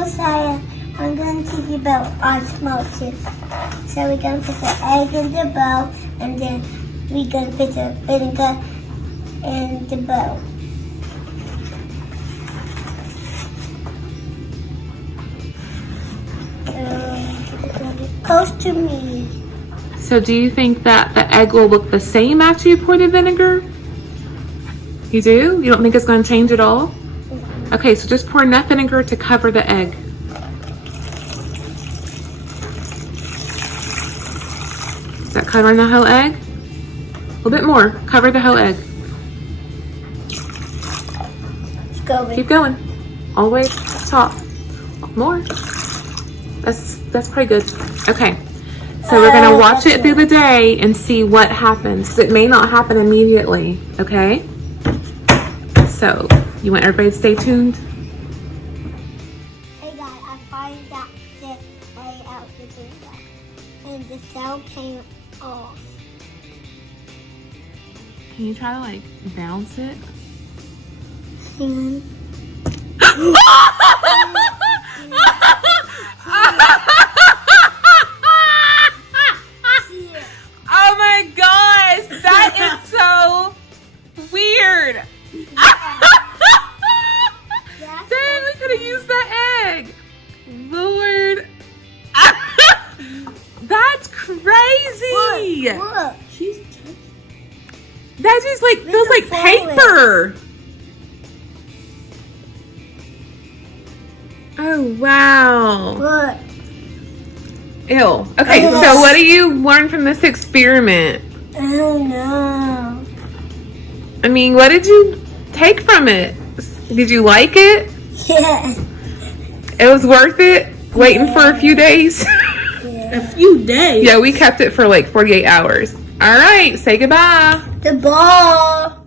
Moziya, I'm going to teach you about osmosis. So we're going to put the egg in the bowl, and then we're going to put the vinegar in the bowl. Close to me. So do you think that the egg will look the same after you pour the vinegar? You do? You don't think it's going to change at all? Okay, so just pour enough vinegar to cover the egg. Is that covering the whole egg? A little bit more. Cover the whole egg. Keep going. All the way to the top. More. That's pretty good. Okay. So we're gonna watch it through the day and see what happens. 'Cause it may not happen immediately. Okay? So you want everybody to stay tuned? Hey guys, I find that the egg out the window, and the cell came off. Can you try to like bounce it? And Oh my gosh, that is so weird. Dang, we could have used that egg. Lord. That's crazy. look, That just like feels like paper. Oh wow. look. Ew. Okay, so what do you learn from this experiment? I don't know. I mean, what did you take from it? Did you like it? Yeah. It was worth it waiting for a few days? A few days. Yeah, we kept it for like 48 hours. All right, say goodbye. The ball.